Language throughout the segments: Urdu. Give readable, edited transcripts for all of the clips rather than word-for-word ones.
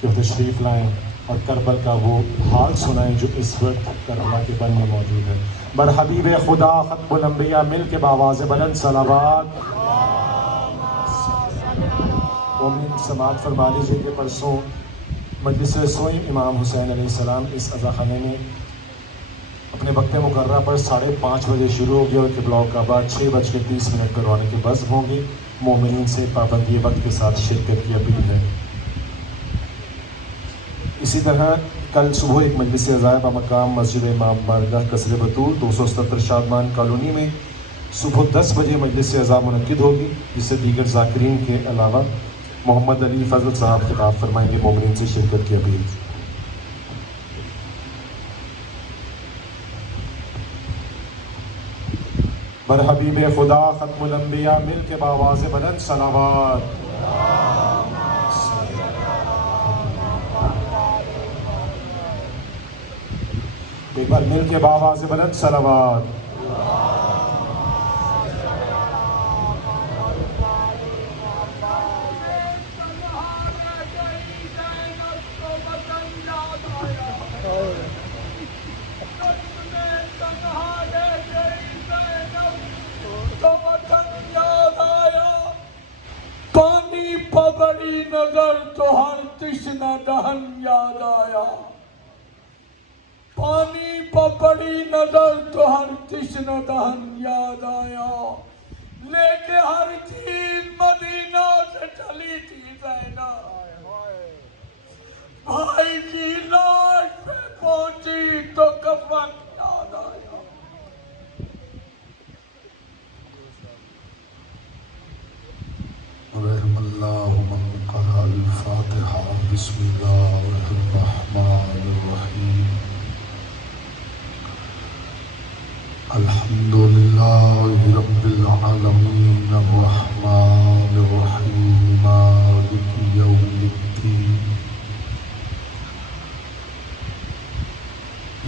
کہ وہ تشریف لائیں اور کربل کا وہ حال سنائیں جو اس وقت کربلا کے بن میں موجود ہے۔ بر حبیب خدا ختم الانبیاء مل کے بآواز بلند صلوات۔ مومن سماعت فرما لیجیے کہ پرسوں مجلس سوئم امام حسین علیہ السلام اس عزاخانے میں اپنے وقت مقررہ پر 5:30 بجے شروع ہو گیا اور قبلہ کعبہ 6:30 پر رونے کے بزم ہوں گے۔ مومنین سے پابندی وقت کے ساتھ شرکت کی اپیل ہے۔ اسی طرح کل صبح ایک مجلس عزائے بمقام مسجد امام بارگاہ قصر بطول 277 شادمان کالونی میں صبح 10 بجے مجلس عزا منعقد ہوگی، جس سے دیگر ذاکرین کے علاوہ محمد علی فضل صاحب خطاب فرمائیں گے۔ مومنین سے شرکت کی اپیل۔ بر حبیب خدا ختم الانبیاء مل کے بآواز بلند صلوات۔ ایک بار مل کے بآواز بلند صلوات۔ پانی پبڑی نظر تو ہر تشنہ دہن یاد آیا، پانی پبڑی نظر تو ہر تشنہ دہن یاد آیا، لے کے ہر چیز مدینہ سے چلی تھی زینب، بھائی کی لاش پہ پہنچی تو کفن یاد آیا۔ رحم اللہ من قرأ الفاتحہ بسم اللہ الرحمن الرحیم۔ الحمدللہ رب العالمین الرحمن الرحیم مالک یوم الدین۔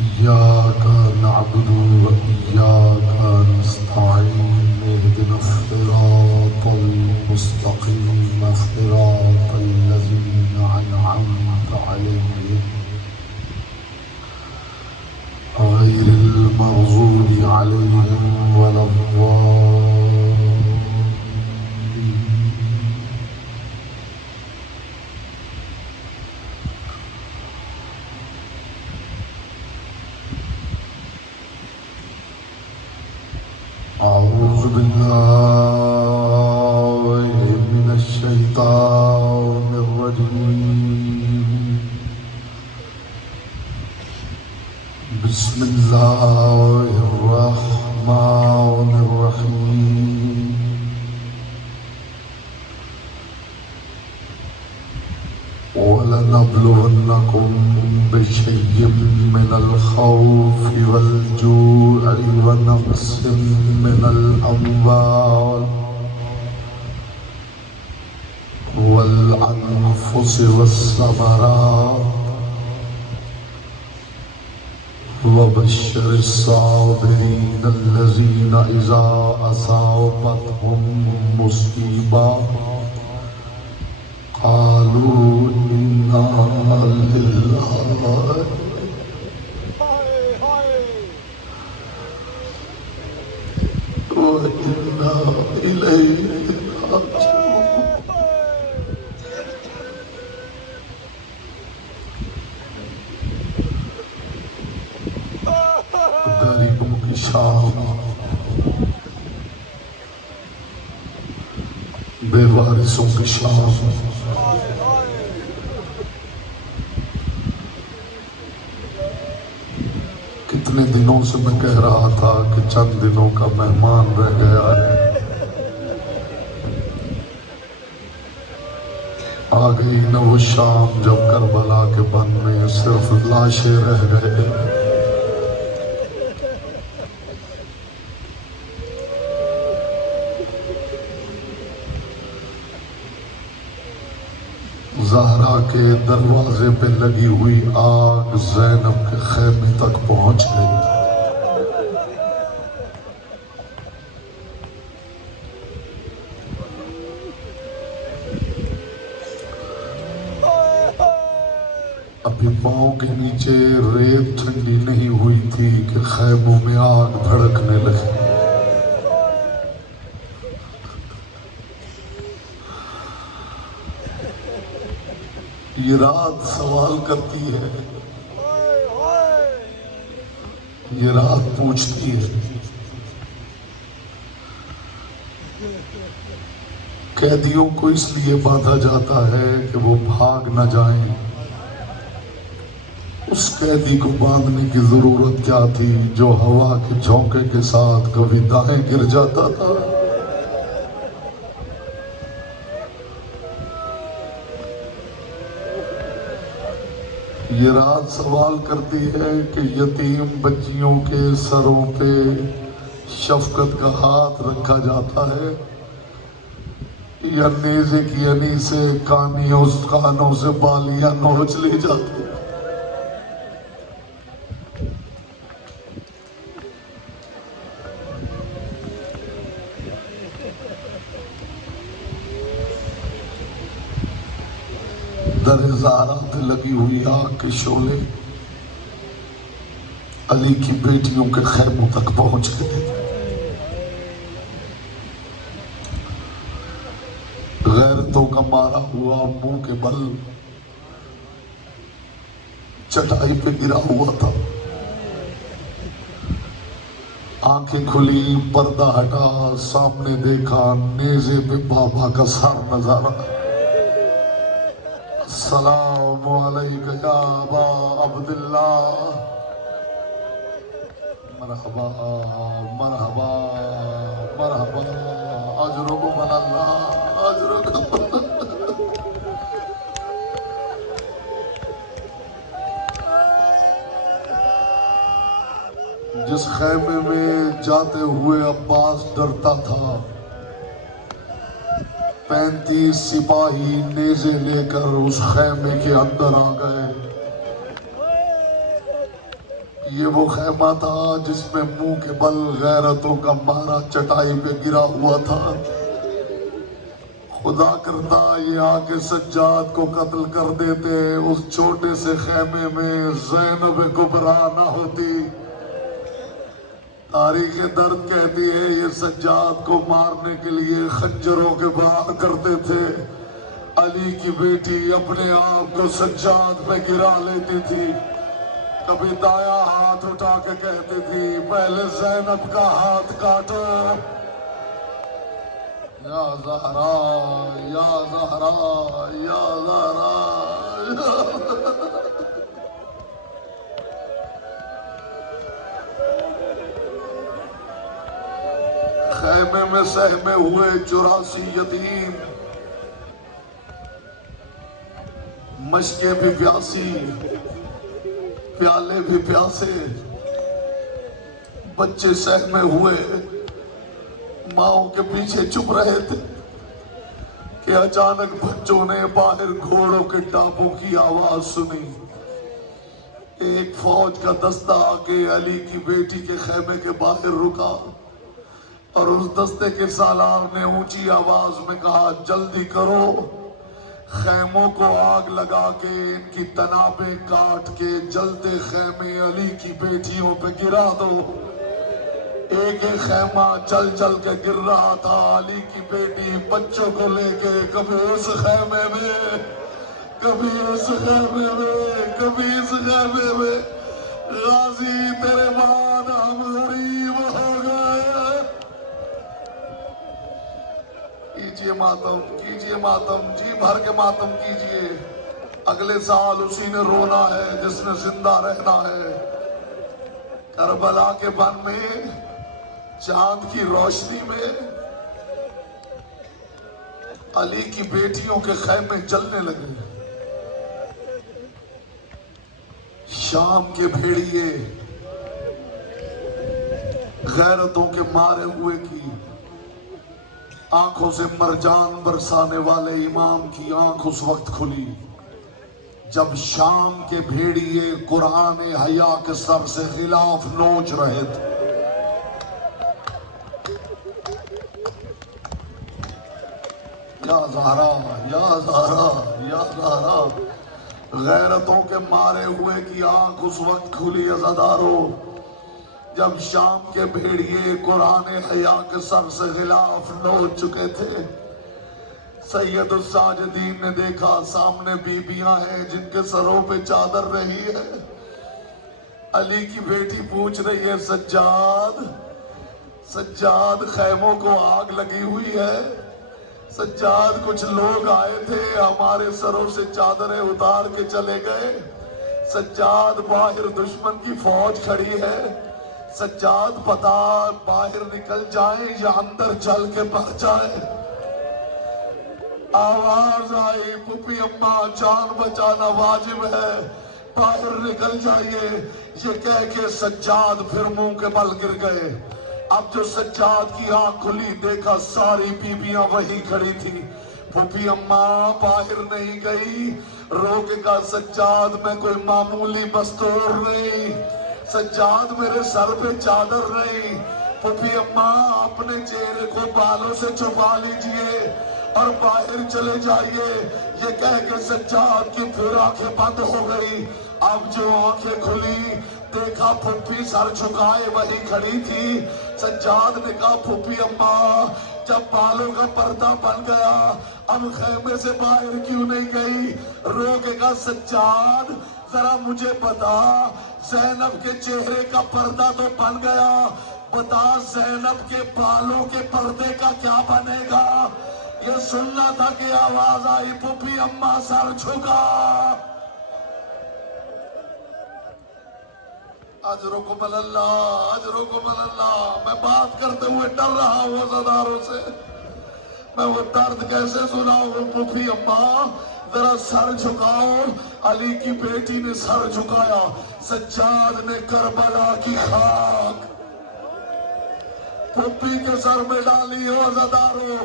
ایاک نعبد و ایاک نستعین اہدنا الصراط المستقیم صراط الذین انعمت علیہم غیر المغضوب علیہم ولا الضالین۔ اعوذ باللہ من الشیطان الرجیم، بسم اللہ الرحمن الرحیم۔ وَلَنَبْلُوَنَّكُمْ بِشَيْءٍ مِّنَ الْخَوْفِ وَالْجُوعِ وَنَقْصٍ مِّنَ الْأَمْوَالِ وَالْأَنفُسِ وَالثَّمَرَاتِ وَبَشِّرِ الصَّابِرِينَ الَّذِينَ إِذَا أَصَابَتْهُم مُّصِيبَةٌ قالوا إنا لله وإنا إليه راجعون۔ غریبوں کی شام، بے وارثوں کی شام، کتنے دنوں سے میں کہہ رہا تھا کہ چند دنوں کا مہمان رہ گیا ہے، آ گئی نہ وہ شام جب کربلا کے بن میں صرف لاشیں رہ گئے۔ زہرا کے دروازے پہ لگی ہوئی آگ زینب کے خیمے تک پہنچ گئی۔ پاؤں کے نیچے ریت ٹھنڈی نہیں ہوئی تھی کہ خیموں میں آگ بھڑکنے لگی۔ یہ رات سوال کرتی ہے، یہ رات پوچھتی ہے۔ قیدیوں کو اس لیے باندھا جاتا ہے کہ وہ بھاگ نہ جائیں۔ اس قیدی کو باندھنے کی ضرورت کیا تھی جو ہوا کے جھونکے کے ساتھ کبھی دائیں گر جاتا تھا؟ یہ رات سوال کرتی ہے کہ یتیم بچیوں کے سروں پہ شفقت کا ہاتھ رکھا جاتا ہے یا نیزے کی انی سے کانوں سے بالیاں نوچ لی جاتی؟ در زہرا پہ لگی ہوئی آگ کے شعلے علی کی بیٹیوں کے خیموں تک پہنچ گئے۔ غیرتوں کا مارا ہوا منہ کے بل چٹائی پہ گرا ہوا تھا۔ آنکھیں کھلی، پردہ ہٹا، سامنے دیکھا نیزے پہ بابا کا سر نظارہ۔ السلام علیکم یا ابا عبداللہ، مرحبا مرحبا مرحبا، اجرکم اللہ اجرکم۔ جس خیمے میں جاتے ہوئے عباس ڈرتا تھا، 35 سپاہی نیزے لے کر اس خیمے کے اندر آ گئے۔ یہ وہ خیمہ تھا جس میں منہ کے بل غیرتوں کا مارا چٹائی پہ گرا ہوا تھا۔ خدا کرتا یہ آگے سجاد کو قتل کر دیتے، اس چھوٹے سے خیمے میں زینب کبریٰ نہ ہوتی۔ تاریخ درد کہتی ہے یہ سجاد کو مارنے کے لیے خنجروں کے بار کرتے تھے۔ علی کی بیٹی اپنے آپ کو سجاد پہ گرا لیتی تھی، کبھی دایاں ہاتھ اٹھا کے کہتی تھی پہلے زینب کا ہاتھ کاٹو۔ یا زہرا یا زہرا یا زہرا یا زہرا۔ خیمے میں سہمے ہوئے 84 یتیم، مشکیں بھی پیاسی، پیالے بھی پیاسے، بچے سہمے ہوئے ماؤں کے پیچھے چھپ رہے تھے کہ اچانک بچوں نے باہر گھوڑوں کے ٹاپوں کی آواز سنی۔ ایک فوج کا دستہ آ کے علی کی بیٹی کے خیمے کے باہر رکا اور اس دستے کے سالار نے اونچی آواز میں کہا جلدی کرو، خیموں کو آگ لگا کے ان کی تنابیں کاٹ کے جلتے خیمے علی کی بیٹیوں پہ گرا دو۔ ایک ایک خیمہ چل چل کے گر رہا تھا، علی کی بیٹی بچوں کو لے کے کبھی اس خیمے میں، کبھی اس خیمے میں، کبھی اس خیمے میں۔ غازی تیرے بعد ہم غریب ہو گئے۔ کیجئے ماتم، جی بھر کے ماتم کیجئے۔ اگلے سال اسی نے رونا ہے جس نے زندہ رہنا ہے۔ کربلا کے بن میں چاند کی روشنی میں علی کی بیٹیوں کے خیمے جلنے لگے۔ شام کے بھیڑیے غیرتوں کے مارے ہوئے کی آنکھوں سے مرجان برسانے والے امام کی آنکھ اس وقت کھلی جب شام کے بھیڑیے قرآن حیا کے سر سے غلاف نوچ رہے تھے۔ یا زہرا یا زہرا یا زہرا غیرتوں کے مارے ہوئے کی آنکھ اس وقت کھلی عزادارو جب شام کے بھیڑیے قرآن حیا کے سر سے غلاف نوچ چکے تھے۔ سید الساجدین نے دیکھا سامنے بیبیاں ہیں جن کے سروں پہ چادر رہی ہے۔ علی کی بیٹی پوچھ رہی ہے سجاد سجاد خیموں کو آگ لگی ہوئی ہے، سجاد کچھ لوگ آئے تھے ہمارے سروں سے چادریں اتار کے چلے گئے، سجاد باہر دشمن کی فوج کھڑی ہے، سجاد پتا باہر نکل جائیں یا اندر چل کے مر جائیں۔ آواز آئی پھوپھی اماں جان بچانا واجب ہے، باہر نکل جائیے، یہ کہہ کے سجاد پھر منہ کے بل گر گئے۔ اب جو سجاد کی آنکھ کھلی دیکھا ساری بیبیاں وہی کھڑی تھی، پھوپھی اماں باہر نہیں گئی، رو کے کہا سجاد میں کوئی معمولی مستور نہیں، سجاد میرے سر پہ چادر نہیں، پھوپھی اماں اپنے چہرے کو بالوں سے چھپا لیجئے اور باہر چلے جائیے، یہ کہہ کے سجاد کی پھر آنکھیں بند ہو گئی۔ اب جو آنکھیں کھلی دیکھا پھوپھی سر جھکائے وہی کھڑی تھی، سجاد نے کہا پھوپھی اماں جب بالوں کا پردہ بن گیا اب خیمے سے باہر کیوں نہیں گئی؟ رو کے کہا سجاد ذرا مجھے بتا زینب کے چہرے کا پردہ تو بن گیا، بتا زینب کے بالوں کے پردے کا کیا بنے گا؟ یہ سننا تھا کہ آواز آئی پھوپھی اماں سر جھکا۔ اجرکم اللہ اجرکم اللہ۔ میں بات کرتے ہوئے ڈر رہا ہوں عزاداروں سے، میں وہ درد کیسے سناؤں؟ پھوپھی اماں ذرا سر جھکاؤ۔ علی کی بیٹی نے سر جھکایا، سجاد نے کربلا کی خاک پھوپھی کے سر میں ڈالی۔ ہو عزاداروں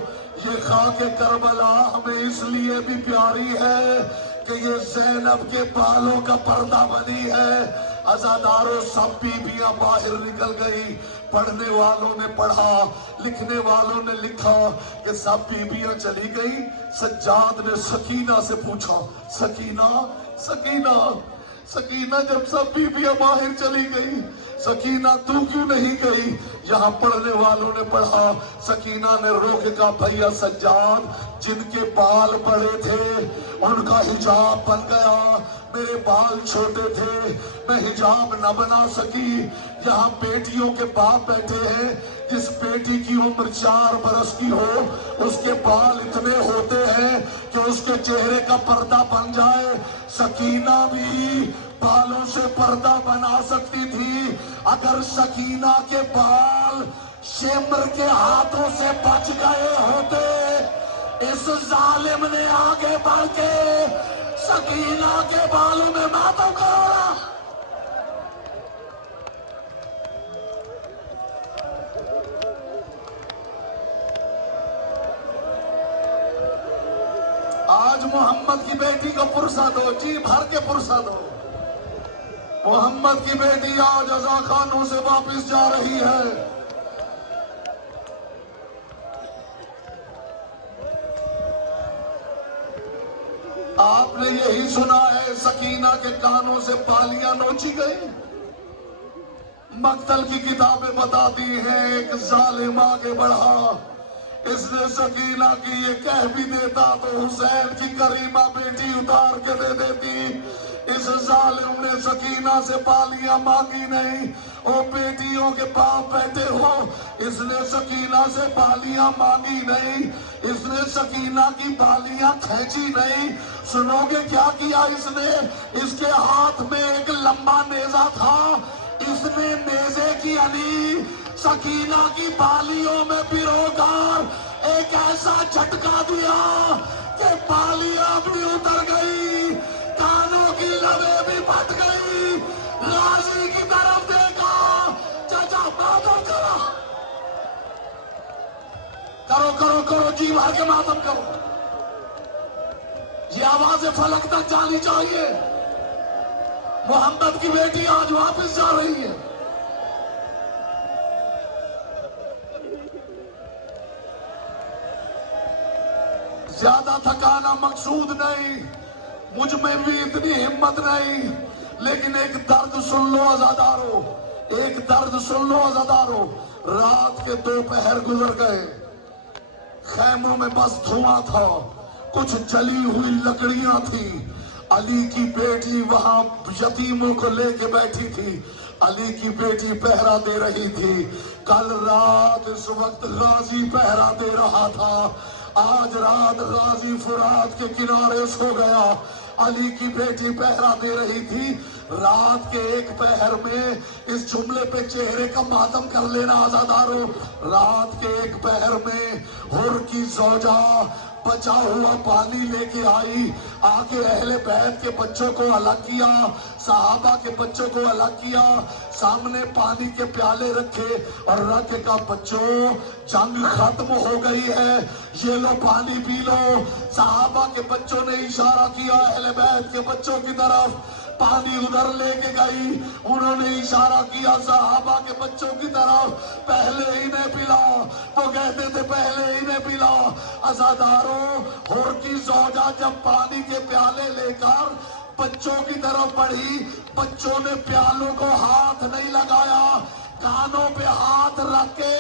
یہ خاک کربلا ہمیں اس لیے بھی پیاری ہے کہ یہ زینب کے بالوں کا پردہ بنی ہے۔ عزاداروں سب بیبیاں باہر نکل گئی، پڑھنے والوں نے پڑھا، لکھنے والوں نے لکھا کہ سب بیبیاں چلی گئی۔ سجاد نے سکینہ سے پوچھا سکینہ سکینہ سکینہ جب سب بیبیاں باہر چلی گئی سکینہ تو کیوں نہیں گئی؟ یہاں پڑھنے والوں نے پڑھا، سکینہ نے رو کے کہا بھیا سجاد جن کے بال بڑے تھے ان کا حجاب بن گیا، میرے بال چھوٹے تھے میں حجاب نہ بنا سکی۔ یہاں بیٹیوں کے باپ بیٹھے ہیں، جس بیٹی کی عمر 4 برس کی ہو اس کے بال اتنے ہوتے ہیں کہ اس کے چہرے کا پردہ بن جائے۔ سکینہ بھی بالوں سے پردہ بنا سکتی تھی، اگر سکینہ کے بال شمر کے ہاتھوں سے بچ گئے ہوتے۔ اس ظالم نے آگے بڑھ کے سکینہ کے بالوں میں ماتم کروڑا۔ آج محمد کی بیٹی کو پرسہ دو، جی بھر کے پرسہ دو۔ محمد کی بیٹی آج عزا خانوں سے واپس جا رہی ہے۔ آپ نے یہی سنا ہے سکینہ کے کانوں سے بالیاں نوچی گئی۔ مقتل کی کتابیں بتاتی ہیں ایک ظالم آگے بڑھا، اس نے سکینہ کی یہ کہہ بھی دیتا تو حسین کی کریمہ بیٹی اتار کے دے دیتی۔ اس ظالم نے سکینہ سے بالیاں مانگی نہیں، او بیٹیوں کے باپ بیٹھے ہو، اس نے سکینہ سے بالیاں مانگی نہیں، اس نے سکینہ کی بالیاں کھینچی نہیں۔ سنو گے کیا کیا اس نے؟ اس کے ہاتھ میں ایک لمبا نیزہ تھا، اس نے نیزے کی علی سکینہ کی بالیوں میں پیرو کر ایک ایسا جھٹکا دیا کہ بالیاں بھی اتر گئی، کانوں کی لبیں بھی پھٹ گئی۔ غازی کی طرف دیکھا، چچا ماتم کرو کرو کرو کرو، جی بھر کے ماتم کرو، یہ آواز فلک تک جانی چاہیے۔ محمد کی بیٹی آج واپس جا رہی ہے۔ زیادہ تھکانا مقصود نہیں، مجھ میں بھی اتنی ہمت نہیں، لیکن ایک درد سن لو عزادارو، ایک درد سن لو عزادارو۔ رات کے 2 پہر گزر گئے، خیموں میں بس دھواں تھا، کچھ جلی ہوئی لکڑیاں تھیں۔ علی کی بیٹی وہاں یتیموں کو لے کے بیٹھی تھی، علی کی بیٹی پہرا دے رہی تھی۔ کل رات اس وقت غازی پہرا دے رہا تھا، آج رات غازی فرات کے کنارے سو گیا، علی کی بیٹی پہرا دے رہی تھی۔ رات کے 1 پہر میں اس جملے پہ چہرے کا ماتم کر لینا عزادارو، رات کے 1 پہر میں حر کی زوجہ بچا ہوا پانی لے کے آئی، آگے اہل بیت کے بچوں کو الگ کیا، صحابہ کے بچوں کو الگ کیا، سامنے پانی کے پیالے رکھے اور رکھ کے کہا بچوں جنگ ختم ہو گئی ہے، یہ لو پانی پی لو۔ صحابہ کے بچوں نے اشارہ کیا اہل بیت کے بچوں کی طرف، پانی ادھر لے کے گئی، انہوں نے اشارہ کیا صحابہ کے بچوں کی طرف، پہلے انہیں پلا، وہ کہتے تھے پہلے انہیں پلا۔ عزادارو، حور کی زوجہ جب پانی کے پیالے لے کر بچوں کی طرف بڑھی، بچوں نے پیالوں کو ہاتھ نہیں لگایا، کانوں پہ ہاتھ رکھ کے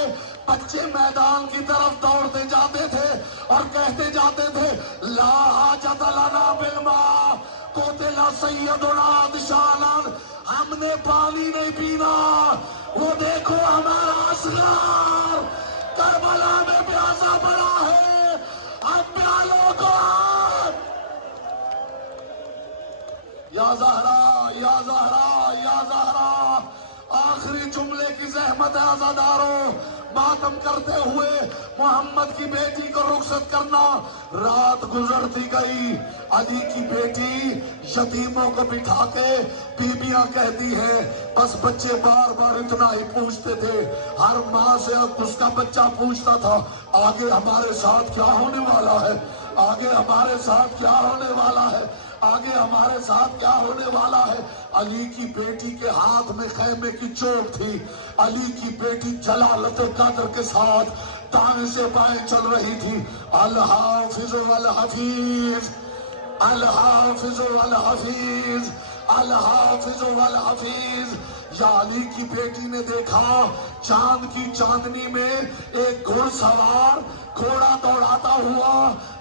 بچے میدان کی طرف دوڑتے جاتے تھے اور کہتے جاتے تھے لا حاجت لنا بالماء قتل سیدنا دشانن، ہم نے پانی نہیں پینا، وہ دیکھو ہمارا اصغر کربلا میں پیاسا پڑا ہے، ہم پیالوں کو یا زہرا یا زہرا یا زہرا۔ آخری جملے کی زحمت ہے عزادارو، ماتم کرتے ہوئے محمد کی بیٹی کو رخصت کرنا۔ رات گزرتی گئی، علی کی بیٹی یتیموں کو بٹھا کے بیبیاں کہتی ہیں، بس بچے بار بار اتنا ہی پوچھتے تھے، ہر ماں سے اس کا بچہ پوچھتا تھا آگے ہمارے ساتھ کیا ہونے والا ہے، آگے ہمارے ساتھ کیا ہونے والا ہے، آگے ہمارے ساتھ کیا ہونے والا ہے۔ علی کی بیٹی کے ہاتھ میں خیمے کی چوب تھی، علی کی بیٹی جلالت قدر کے ساتھ دائیں سے بائیں چل رہی تھی۔ الحافظ والحفیظ، الحافظ والحفیظ، الحافظ والحفیظ۔ یا علی کی بیٹی نے دیکھا چاند کی چاندنی میں ایک گھڑ سوار گھوڑا دوڑاتا ہوا،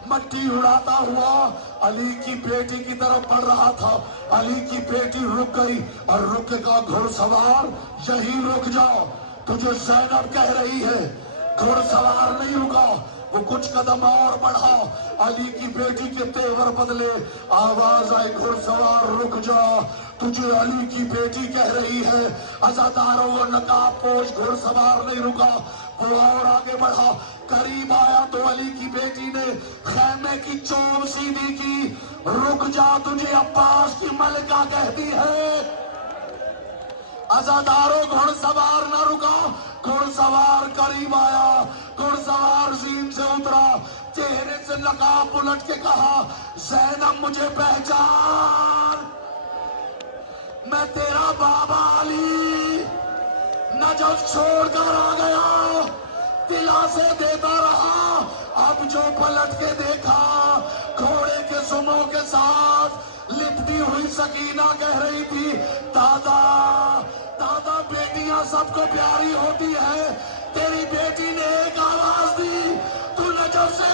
مٹی اڑاتا ہوا علی کی بیٹی کی طرف بڑھ رہا تھا۔ علی کی بیٹی رک گئی اور رک کے کہا گھڑ سوار یہی رک جاؤ، تجھے زینب کہہ رہی ہے۔ گھڑ سوار نہیں رکا، وہ کچھ قدم اور بڑھا، علی کی بیٹی کے تیور بدلے، آواز آئی گھڑ سوار رک جا، تجھے علی کی بیٹی کہہ رہی ہے۔ عزاداروں و نقاب پوش گھڑ سوار نہیں رکا، وہ اور آگے بڑھا، قریب آیا تو علی کی بیٹی نے خیمے کی چوب سیدھی کی، رک جا تجھے عباس کی ملکہ کہتی ہے۔ عزاداروں گھڑ سوار نہ رکا، گھڑ سوار قریب آیا، گھڑ سوار زین سے اترا، چہرے سے نقاب الٹ کے کہا زینب مجھے پہچان، میں تیرا بابا علی نجف چھوڑ کر آ گیا، دلاسے دیتا رہا، اب جو پلٹ کے دیکھا گھوڑے کے سموں کے ساتھ لپٹی ہوئی سکینہ کہہ رہی تھی دادا دادا بیٹیاں سب کو پیاری ہوتی ہے، تیری بیٹی نے ایک آواز دی تو نجف سے